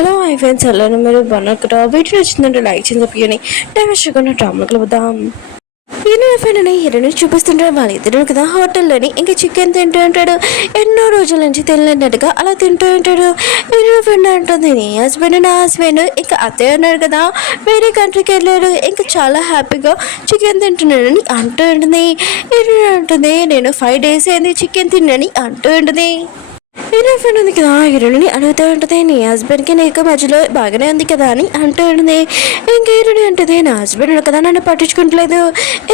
Hello hi friends, ఎలా మీరు బాగున్నారు? వీడియో నచ్చిందంటే లైక్ చేసి చెప్పని డైవర్స్గా డ్రామాకి వెళ్దాం. ఈయన ఫ్రెండ్ అని హీరోని చూపిస్తుంటాడు. వాళ్ళ ఇద్దరు కదా హోటల్లోని ఇంకా చికెన్ తింటూ ఉంటాడు. ఎన్నో రోజుల నుంచి తినలేనట్టుగా అలా తింటూ ఉంటాడు. హీరో ఫ్రెండ్ అంటుంది, నీ హస్బెండ్ ఇంకా అత్తయ్య అన్నాడు కదా, వేరే కంట్రీకి వెళ్ళాడు, ఇంకా చాలా హ్యాపీగా చికెన్ తింటున్నాడని అంటూ ఉంటుంది. హీరో అంటుంది, నేను 5 days అయింది చికెన్ తిన్నాని అంటూ ఉంటుంది. హీరో ఫ్రెండ్ ఉంది కదా, హీరోని అడుగుతూ ఉంటుంది, నీ హస్బెండ్కి నీకు మధ్యలో బాగానే ఉంది కదా అని అంటూ ఉంటుంది. ఇంకా హీరోని అంటుంది, నా హస్బెండ్ కదా నన్ను పట్టించుకుంటలేదు,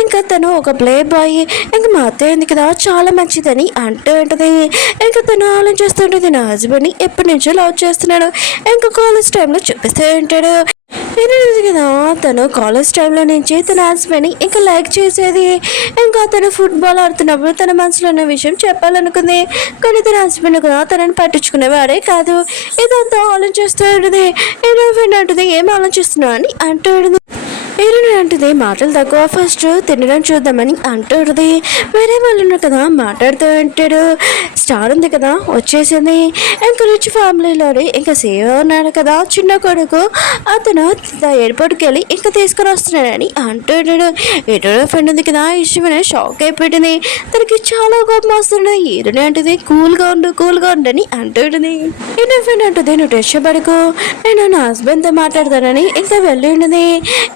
ఇంకా తను ఒక ప్లే బాయ్, ఇంకా మా అత్తయ్య ఉంది కదా చాలా మంచిదని అంటూ ఉంటుంది. ఇంకా తను ఆలోచిస్తుంటుంది, నా హస్బెండ్ని ఎప్పటి నుంచో లవ్ చేస్తున్నాడు, ఇంకా కాలేజ్ టైంలో చూపిస్తూ ఉంటాడు. ఏదైనా కదా తను కాలేజ్ టైంలో నుంచి తన హస్బెండ్ని ఇంకా లైక్ చేసేది. ఇంకా తను ఫుట్బాల్ ఆడుతున్నప్పుడు తన మనసులో ఉన్న విషయం చెప్పాలనుకుంది, కానీ తన హస్బెండ్ కూడా తనని పట్టించుకునేవాడే కాదు. ఇదంతా ఆలోచిస్తూ ఉంటుంది. ఏదో ఫ్రెండ్ అంటుంది, ఏం ఆలోచిస్తున్నా అని అంటూ ఉంటుంది. హీరోని అంటుంది, మాటలు తక్కువ, ఫస్ట్ తినడం చూద్దామని అంటుంది. వేరే వాళ్ళు ఉన్నారు కదా మాట్లాడుతూ ఉంటాడు. స్టార్ ఉంది కదా వచ్చేసింది. ఇంకా రిచ్ ఫ్యామిలీలోని ఇంకా సేవ ఉన్నాడు కదా చిన్న కొడుకు, అతను ఎయిర్పోర్ట్కి వెళ్ళి ఇంకా తీసుకుని వస్తున్నాడని అంటున్నాడు. హీరో ఫ్రెండ్ ఉంది కదా ఇష్టమైన షాక్ అయిపోయింది. తనకి చాలా కోపం వస్తుంది. హీరోని అంటుంది, కూల్గా ఉండు అని అంటుంది. హీరో ఫ్రెండ్ అంటుంది, నువ్వు టెన్షన్ పడకు, నేను నా హస్బెండ్తో మాట్లాడతానని ఇంకా వెళ్ళి ఉన్నది.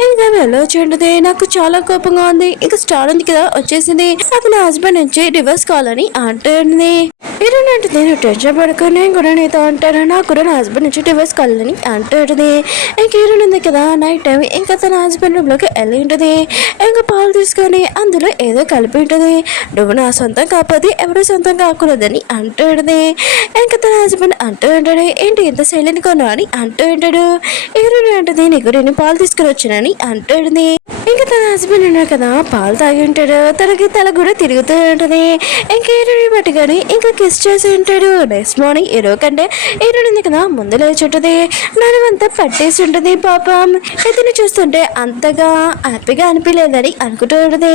ఇంకా వెళ్ళొచ్చుండదే, నాకు చాలా కోపంగా ఉంది, ఇంకా స్టార్ ఉంది కదా వచ్చేసింది, నాకు నా హస్బెండ్ నుంచి డివోర్స్ కావాలని అంటుంది. హీరోని అంటుంది, నేను టెన్షన్ పడుకో, నేను కూడా నీతో అంటాను, నాకు కూడా నా హస్బెండ్ నుంచి డివోర్స్ కావాలని అంటుంది. ఇంక హీరోని ఉంది కదా నైట్ టైం ఇంకా తన హస్బెండ్ రూమ్లోకి వెళ్ళి ఉంటుంది. ఇంకా పాలు తీసుకొని అందులో ఏదో కలిపి ఉంటుంది. నువ్వు నా సొంతం కాకపోతే ఎవరు సొంతం కాకూడదని అంటుంది. ఇంకా తన హస్బెండ్ అంటూ ఉంటాడు, ఏంటి ఎంత సైలెంట్గా ఉన్నావు అని అంటూ ఉంటాడు. హీరోని అంటుంది, నీకు నేను పాలు తీసుకుని వచ్చానని అంటుంది. ఇంకా తన హస్బెండ్ ఉన్నాడు కదా పాలు తాగి ఉంటాడు. తనకి తల కూడా తిరుగుతూ ఉంటుంది. ఇంకా హీరోని పట్టుకొని ఇంకా కిస్ చేసి ఉంటాడు. నెక్స్ట్ మార్నింగ్ హీరో కంటే హీరోని ఉంది కదా ముందు లేచి ఉంటుంది. నడుమంతా పట్టేసి ఉంటుంది. పాపం ఇతను చూస్తుంటే అంతగా హ్యాపీగా అనిపించలేదని అనుకుంటూ ఉంటుంది.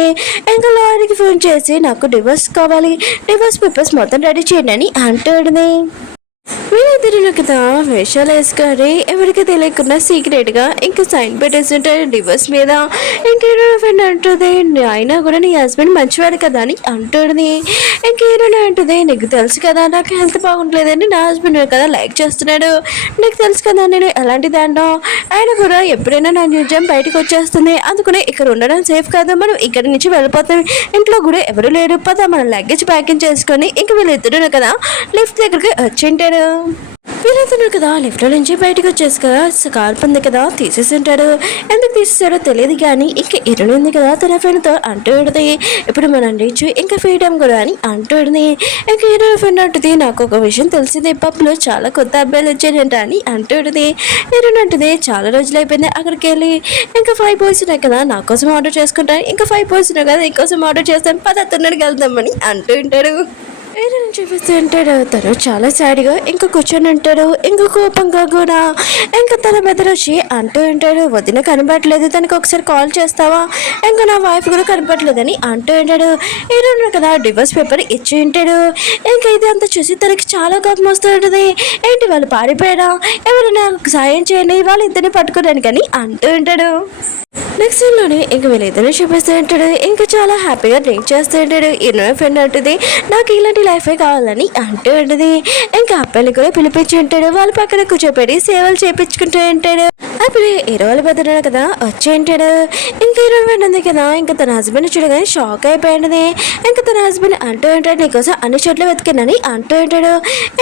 ఇంకా లాయర్కి ఫోన్ చేసి నాకు డివోర్స్ కావాలి, డివోర్స్ పేపర్స్ మొత్తం రెడీ చేయండి అని అంటుంది. వీళ్ళిద్దరు కదా వేషాలు వేసుకొని ఎవరికి తెలియకుండా సీక్రెట్గా ఇంకా సైన్ పెట్టేస్తుంటారు డివోర్స్ మీద. ఇంకేదో ఫ్రెండ్ అంటుంది, అయినా కూడా నీ హస్బెండ్ మంచివాడు కదా అని అంటుంది. ఇంకేదో అంటుంది, నీకు తెలుసు కదా నాకు హెల్త్ బాగుంటలేదని, నా హస్బెండ్ కదా లైక్ చేస్తున్నాడు, నీకు తెలుసు కదా నేను ఎలాంటి దాంట్లో, ఆయన కూడా ఎప్పుడైనా నా నిజం బయటకు వచ్చేస్తుంది, అందుకనే ఇక్కడ ఉండడం సేఫ్ కాదు, మనం ఇక్కడి నుంచి వెళ్ళిపోతాం, ఇంట్లో కూడా ఎవరు లేరు, పద మన లగేజ్ ప్యాకింగ్ చేసుకొని ఇంక వీళ్ళిద్దరు కదా లిఫ్ట్ దగ్గరికి వచ్చింటారు. వీళ్ళవుతున్నారు కదా లిఫ్ట్లో నుంచి బయటకు వచ్చేసి కదా స్కార్ప్ ఉంది కదా తీసేసి ఉంటాడు. ఎందుకు తీసేసాడో తెలియదు కానీ ఇంకా ఇరుని ఉంది కదా తన ఫ్రెండ్తో అంటూ ఉంటుంది, ఇప్పుడు మనం రీచ్ ఇంకా ఫ్రీడమ్ కూడా అని అంటుంది. ఇంకా హీరో ఫ్రెండ్ అంటుంది, నాకు ఒక విషయం తెలిసింది, పప్పులో చాలా కొత్త అబ్బాయిలు వచ్చాయంట అని అంటుంది. హీరోని అంటుంది, చాలా రోజులు అయిపోయింది అక్కడికి వెళ్ళి, ఇంకా 5 boys ఉన్నాయి కదా నా కోసం ఆర్డర్ చేసుకుంటాను, ఇంకా 5 boys ఉన్నాయి కదా నీకోసం ఆర్డర్ చేస్తాను, పద తొందరగా వెళ్దామని అంటూ ఉంటాడు. ఏదైనా చూపిస్తూ ఉంటాడు. తను చాలా సాడ్గా ఇంకా కూర్చొని ఉంటాడు. ఇంకా కోపంగా కూడా ఇంకా తన మెదడు వచ్చి అంటూ ఉంటాడు, వదిన కనపడలేదు, తనకి ఒకసారి కాల్ చేస్తావా, ఇంకా నా వైఫ్ కూడా కనపడలేదని అంటూ ఉంటాడు. ఈరోజు కదా డివోర్స్ పేపర్ ఇచ్చి ఉంటాడు. ఇంకా ఇది అంతా చూసి తనకి చాలా కోపం వస్తూ ఉంటుంది. ఏంటి వాళ్ళు పారిపోయారా, ఎవరైనా సాయం చేయండి, వాళ్ళు ఇద్దరిని పట్టుకోవడానికి అని అంటూ ఉంటాడు. నెక్స్ట్ సీన్లోనే ఇంకా వీళ్ళిద్దరు చూపిస్తూ ఉంటాడు. ఇంకా చాలా హ్యాపీగా డ్రింక్ చేస్తూ ఉంటాడు. ఎన్నో ఫ్రెండ్ అంటుంది, నాకు ఇలాంటి లైఫే కావాలని అంటూ ఉంటుంది. ఇంకా అబ్బాయిని కూడా పిలిపించి ఉంటాడు. వాళ్ళ పక్కన కూర్చోపెట్టి సేవలు చేపించుకుంటూ ఉంటాడు. అప్పుడు హీరో వాళ్ళ పెద్దడు కదా వచ్చి ఉంటాడు. ఇంకా హీరో ఫ్రెండ్ ఉంది కదా ఇంకా తన హస్బెండ్ చూడగానే షాక్ అయిపోయింది. ఇంకా తన హస్బెండ్ అంటూ ఉంటాడు, నీకోసం అన్ని చోట్ల వెతికినని అంటూ ఉంటాడు.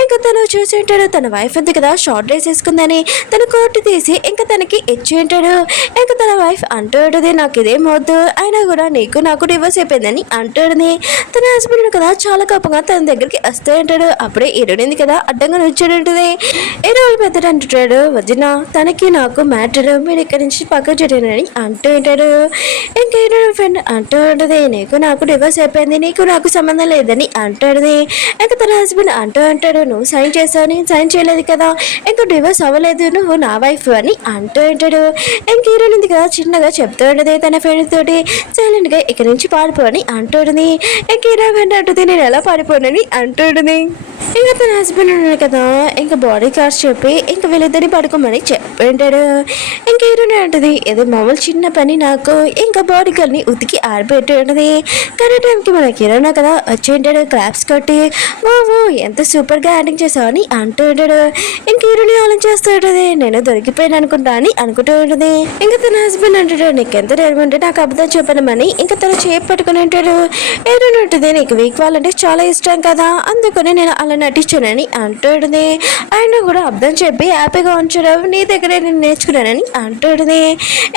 ఇంకా తను చూసి ఉంటాడు, తన వైఫ్ ఉంది కదా షార్ట్ డ్రెస్ వేసుకుందని తన కోర్టు తీసి ఇంకా తనకి ఇచ్చి ఉంటాడు. ఇంకా తన వైఫ్ అంటూ ఉంటుంది, నాకు ఇదేం వద్దు, అయినా కూడా నీకు నాకు డివోర్స్ అయిపోయిందని అంటుంది. తన హస్బెండ్ కదా చాలా కోపంగా తన దగ్గరికి వస్తూ ఉంటాడు. అప్పుడే హీరోయిన్ కదా అడ్డంగా నిల్చొని ఉంటుంది. హీరో పెద్దడు అంటుంటాడు, వదిన తనకి నాకు మ్యాటర్, మీరు ఇక్కడి నుంచి పక్కకు చేయని అంటూ ఉంటాడు. ఇంకా హీరో ఫ్రెండ్ అంటూ ఉంటుంది, నీకు నాకు డివోర్స్ అయిపోయింది, నీకు నాకు సంబంధం లేదని అంటుంది. ఇంకా తన హస్బెండ్ అంటూ ఉంటాడు, నువ్వు సైన్ చేసావు, నేను సైన్ చేయలేదు కదా, ఇంకా డివోర్స్ అవ్వలేదు, నువ్వు నా వైఫ్ అని అంటూ ఉంటాడు. ఇంక హీరోయిన్ కదా చిన్నగా చెప్తూ ఉంటుంది తన ఫ్రెండ్ తోటి సైలెంట్ గా ఇక్కడి నుంచి పారిపోని అంటుంది. ఇంక హీరో వెంటనే నేను ఎలా పారిపోనని అంటుంది. ఇంకా తన హస్బెండ్ ఉన్నాడు కదా, ఇంకా బాడీ గార్డ్స్ చెప్పి ఇంకా వీళ్ళిద్దరిని పడుకోమని చెప్పింటాడు. ఇంక హీరోని అంటది ఏదో మామూలు చిన్న పని నాకు ఇంకా బాడీ గార్డ్ని ఉతికి ఆరిపెట్టి ఉంటుంది. కానీ టైంకి మన హీరోనా కదా వచ్చి ఉంటాడు క్లాప్స్ కొట్టి ఓ ఎంత సూపర్గా యాక్టింగ్ చేసావు అని అంటూ ఉంటాడు. ఇంక హీరోని ఆలోచిస్తూ ఉంటుంది నేను దొరికిపోయాను అనుకుంటా అని అనుకుంటూ ఉంటుంది. ఇంకా తన హస్బెండ్ అంటాడు నీకెంత ధైర్యం ఉంటే నాకు అబద్ధం చెప్పనమని ఇంకా తన చేపు పట్టుకుని ఉంటాడు. హీరోని ఉంటుంది నీకు వీక్ వాళ్ళంటే చాలా ఇష్టం కదా అందుకని నేను అలా నటించానని అంటుంది. ఆయన కూడా అర్థం చెప్పి హ్యాపీగా ఉంచడం నీ దగ్గరే నేను నేర్చుకున్నానని అంటుంది.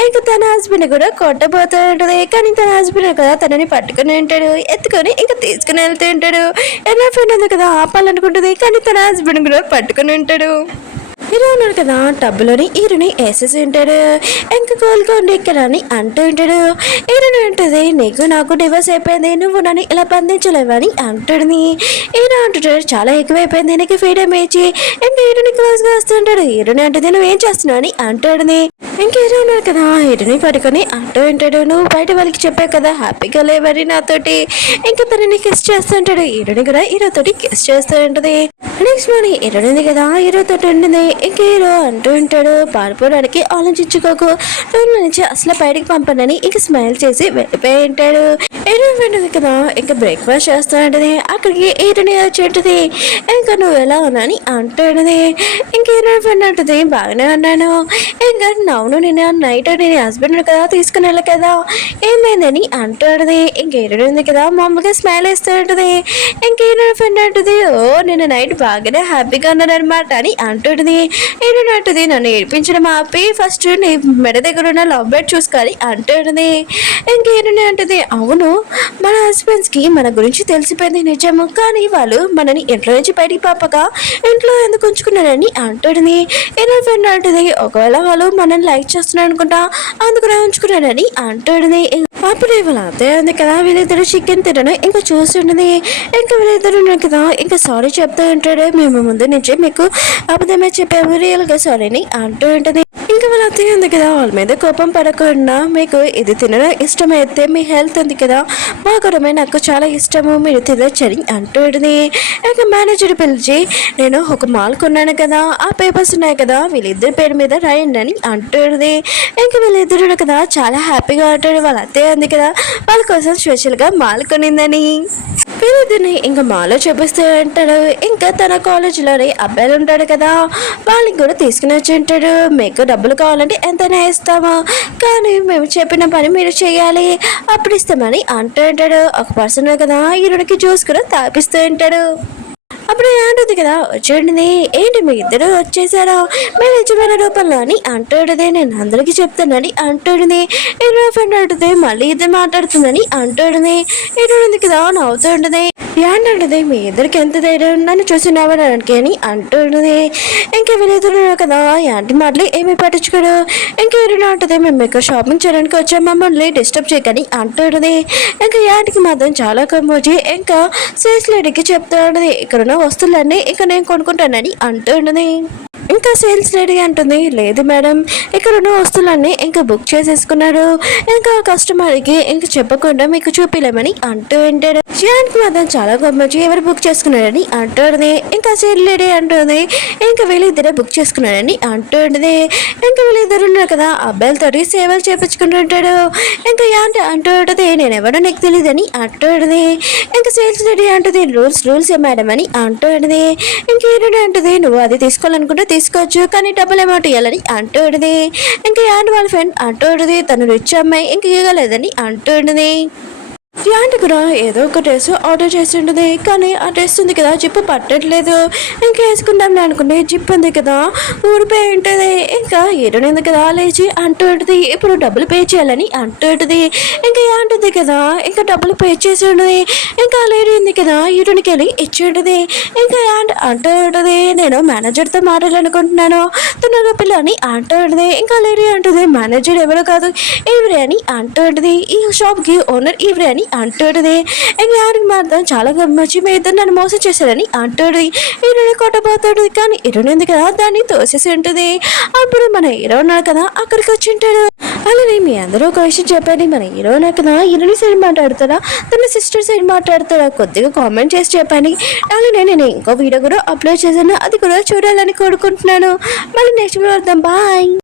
ఇంకా తన హస్బెండ్ కూడా కొట్టబోతూ ఉంటుంది. కానీ తన హస్బెండ్ కదా తనని పట్టుకుని ఉంటాడు, ఎత్తుకొని ఇంకా తీసుకుని వెళ్తూ ఉంటాడు. ఎలా ఫ్రెండ్ ఉంది కదా ఆపాలనుకుంటుంది, కానీ తన హస్బెండ్ కూడా పట్టుకుని ఉంటాడు. హీరో ఉన్నాడు కదా టబ్బులోని హీరోని వేసేసి ఉంటాడు. ఇంకా కోలుకోండి ఇక్కడ అని అంటూ ఉంటాడు. హీరోని ఉంటుంది నీకు నాకు డివోర్స్ అయిపోయింది నువ్వు నన్ను ఇలా బంధించలేవని అంటుంది. హీరో అంటుంటాడు చాలా ఎక్కువైపోయింది నీకు ఫ్రీడమ్ ఇచ్చి. ఇంకా హీరోని క్లోజ్గా వస్తుంటాడు. హీరోని అంటుంది నువ్వు ఏం చేస్తున్నావు అని అంటుంది. ఇంకా హీరో ఉన్నాడు కదా హీరోని పట్టుకొని అంటూ ఉంటాడు నువ్వు బయట వాళ్ళకి చెప్పావు కదా హ్యాపీగా లేవని నాతోటి. ఇంకా తనని కిస్ చేస్తుంటాడు. హీరోని కూడా హీరోతోటి కిస్ చేస్తూ ఉంటుంది. నెక్స్ట్ మార్నింగ్ హీరోని కదా హీరోతో ఉంటుంది. ఇంక హీరో అంటూ ఉంటాడు పారిపోవడానికి ఆలోచించుకోకు రూమ్ నుంచి అసలు బయటికి పంపనని ఇంక స్మైల్ చేసి వెళ్ళిపోయి ఉంటాడు. హీరో ఉంటుంది కదా ఇంకా బ్రేక్ఫాస్ట్ చేస్తూ ఉంటుంది. అక్కడికి హీరోని వచ్చి ఉంటుంది. ఇంకా నువ్వు ఎలా ఉన్నాని అంటుంది. ఇంక హీరో ఫ్రెండ్ ఉంటుంది బాగానే ఉన్నాను. ఇంకా అవును నేను నైట్ నేను హస్బెండ్ కదా తీసుకుని వెళ్ళ కదా ఏమైందని అంటుంది. ఇంక హీరో ఉంది కదా మామూలుగా స్మైల్ వేస్తూ ఉంటుంది. ఇంక హీరో ఫ్రెండ్ అంటుంది ఓ నేను నైట్ బాగానే హ్యాపీగా ఉన్నాను అనమాట అని అంటుంది. ఏంటంటుంది నన్ను ఏడిపించడం ఆపి ఫస్ట్ నీ మెడ దగ్గర ఉన్న లవ్ బెడ్ చూసుకోవాలి అంటుంది. ఇంకేంటనే అంటుంది అవును మన హస్బెండ్స్కి మన గురించి తెలిసిపోయింది నిజము, కానీ వాళ్ళు మనని ఇంట్లో నుంచి బయటికి పాపగా ఇంట్లో ఎందుకు ఉంచుకున్నారని అంటుంది. ఏదో ఫ్రెండ్ అంటుంది ఒకవేళ వాళ్ళు మనల్ని లైక్ చేస్తున్నారు అనుకుంటా అందుకునే ఉంచుకున్నారని అంటుంది. అప్పుడు వాళ్ళ అత్తయ్య ఉంది కదా వీళ్ళిద్దరు చికెన్ తినను ఇంకా చూస్తుంటుంది. ఇంకా వీళ్ళిద్దరు ఉన్నారు కదా ఇంకా సారీ చెప్తూ ఉంటాడు మేము ముందు నుంచి మీకు అబద్ధమే చెప్పాము రియల్గా సారీని అంటూ ఉంటుంది. ఇంకా వాళ్ళ అత్తయ్య ఉంది కదా వాళ్ళ మీద కోపం పడకుండా మీకు ఇది తినడం ఇష్టమైతే మీ హెల్త్ ఉంది కదా బాగురమే నాకు చాలా ఇష్టము మీరు తినొచ్చని అంటూ ఉంటుంది. ఇంకా మేనేజర్ పిలిచి నేను ఒక మాల్ కొన్నాను కదా ఆ పేపర్స్ ఉన్నాయి కదా వీళ్ళిద్దరి పేరు మీద రాయండి అని అంటుంది. ఇంకా వీళ్ళిద్దరు కదా చాలా హ్యాపీగా అంటాడు. వాళ్ళ అత్తయ్య ఉంది కదా వాళ్ళ కోసం స్పెషల్గా మాల్ కొనిందని. వీళ్ళిద్దరిని ఇంకా మాలో చూపిస్తూ ఉంటాడు. ఇంకా తన కాలేజీలోని అబ్బాయిలు ఉంటాడు కదా వాళ్ళకి కూడా తీసుకుని వచ్చి ఉంటాడు. మీకు డబ్బులు కావాలంటే ఎంతైనా ఇస్తామా కానీ మేము చెప్పిన పని మీరు చేయాలి అప్పుడు ఇస్తామని అంటూ ఉంటాడు. ఒక పర్సన్ కదా హీరోకి జ్యూస్ కూడా తాపిస్తూ ఉంటాడు. అప్పుడు అంటుంది కదా వచ్చేయండి ఏంటి మీ ఇద్దరు వచ్చేసారా మీ నిజమైన రూపంలో అని అంటుంది. నేను అందరికీ చెప్తానని అంటుంది. హీరో ఫ్రెండ్ అంటుంది మళ్ళీ ఇద్దరు మాట్లాడుతుందని అంటుంది. హీరో ఉంది కదా నవ్వుతూ ఉంటుంది. ఏంటంటుంది మీ ఇద్దరికి ఎంత ధైర్యం నన్ను చూసి నవ్వడానికి అని అంటుంది. ఇంకా వీళ్ళిద్దరు కదా యాంటీ మాటలు ఏమీ పట్టించుకోడు. ఇంకా హీరో అంటుంది మేము ఇక్కడ షాపింగ్ చేయడానికి వచ్చాం మమ్మల్ని డిస్టర్బ్ చేయకని అంటుంది. ఇంకా యాంటీకి మాత్రం చాలా కమ్మోజీ ఇంకా సేల్స్ లేడీకి చెప్తూ ఉంటుంది ఇక్కడ వస్తువులన్నీ ఇక నేను కొనుక్కుంటానని అంటుంది. ఇంకా సేల్స్ లేడీ అంటుంది లేదు మేడం ఇక్కడ ఉన్న వస్తువులన్నీ ఇంకా బుక్ చేసేసుకున్నారు ఇంకా కస్టమర్కి ఇంకా చెప్పకుండా మీకు చూపిలేమని అంటూ ఉంటాడు. శ్యాన్కి మాత్రం చాలా గమ్మచ్చి ఎవరు బుక్ చేసుకున్నారని అంటుంది. ఇంకా సేల్ లేడీ అంటుంది ఇంకా వీళ్ళిద్దరే బుక్ చేసుకున్నారని అంటుంది. ఇంకా వీళ్ళిద్దరు ఉన్నారు కదా అబ్బాయిలతోటి సేవలు చేపించుకుంటుంటాడు. ఇంకా యాంటీ అంటూ ఉంటుంది నేను ఎవడో నీకు తెలియదని అంటుంది. ఇంకా సేల్స్ లేడీ అంటుంది రూల్స్ మేడం అని అంటుంది. ఇంకా ఏంటంటే అంటుంది నువ్వు అది తీసుకోవాలనుకుంటే తీసుకోవచ్చు కానీ డబ్బులు అమౌంట్ ఇవ్వాలని అంటుంది. ఇంకా యాంటీ వాళ్ళ ఫ్రెండ్ అంటుంది తను రిచ్ అమ్మాయి ఇంక ఇవ్వగలేదని అంటుంది. యాంటీ కూడా ఏదో ఒక డ్రెస్ ఆర్డర్ చేసి ఉంటుంది కానీ ఆ డ్రెస్ ఉంది కదా జిప్పు పట్టట్లేదు. ఇంకా వేసుకుందాం అనుకుంటే జిప్ ఉంది కదా ఊడిపోయి ఉంటుంది. ఇంకా ఏడునింది కదా లేచి అంటూ ఉంటుంది ఇప్పుడు డబ్బులు పే చేయాలని అంటూ ఉంటుంది. ఇంకా యాంటుంది కదా ఇంకా డబ్బులు పే చేసి ఉంటుంది. ఇంకా లేడీ ఉంది కదా ఈడునికి వెళ్ళి ఇచ్చి ఉంటుంది. ఇంకా యాంట్ అంటూ ఉంటుంది నేను మేనేజర్తో మాట్లాడాలనుకుంటున్నాను తొందరగా పిల్ల అని అంటూ ఉంటుంది. ఇంకా లేడీ అంటుంది మేనేజర్ ఎవరో కాదు ఈవిరే అని అంటూ ఉంటుంది. ఈ షాప్కి ఓనర్ ఈవిరే అని అంటుంది. ఇంకా ఆడికి మాత్రం చాలా గమ్మచ్చి మీ ఇద్దరు నన్ను మోసం చేశారని అంటుంది. హీరోని కొట్టబోతాడు కానీ హీరోని ఉంది కదా దాన్ని తోసేసి ఉంటుంది. అప్పుడు మన హీరో ఉన్నాడు కదా అక్కడికి వచ్చి ఉంటాడు. అలానే మీ అందరూ ఒక విషయం చెప్పండి, మన హీరోనా కదా హీరోని సైడ్ మాట్లాడతారా తన సిస్టర్ సైడ్ మాట్లాడతారా కొద్దిగా కామెంట్ చేసి చెప్పండి. అలానే నేను ఇంకో వీడియో కూడా అప్లోడ్ చేశాను, అది కూడా చూడాలని కోరుకుంటున్నాను. మళ్ళీ నెక్స్ట్ వీడియో వద్దాం. బాయ్.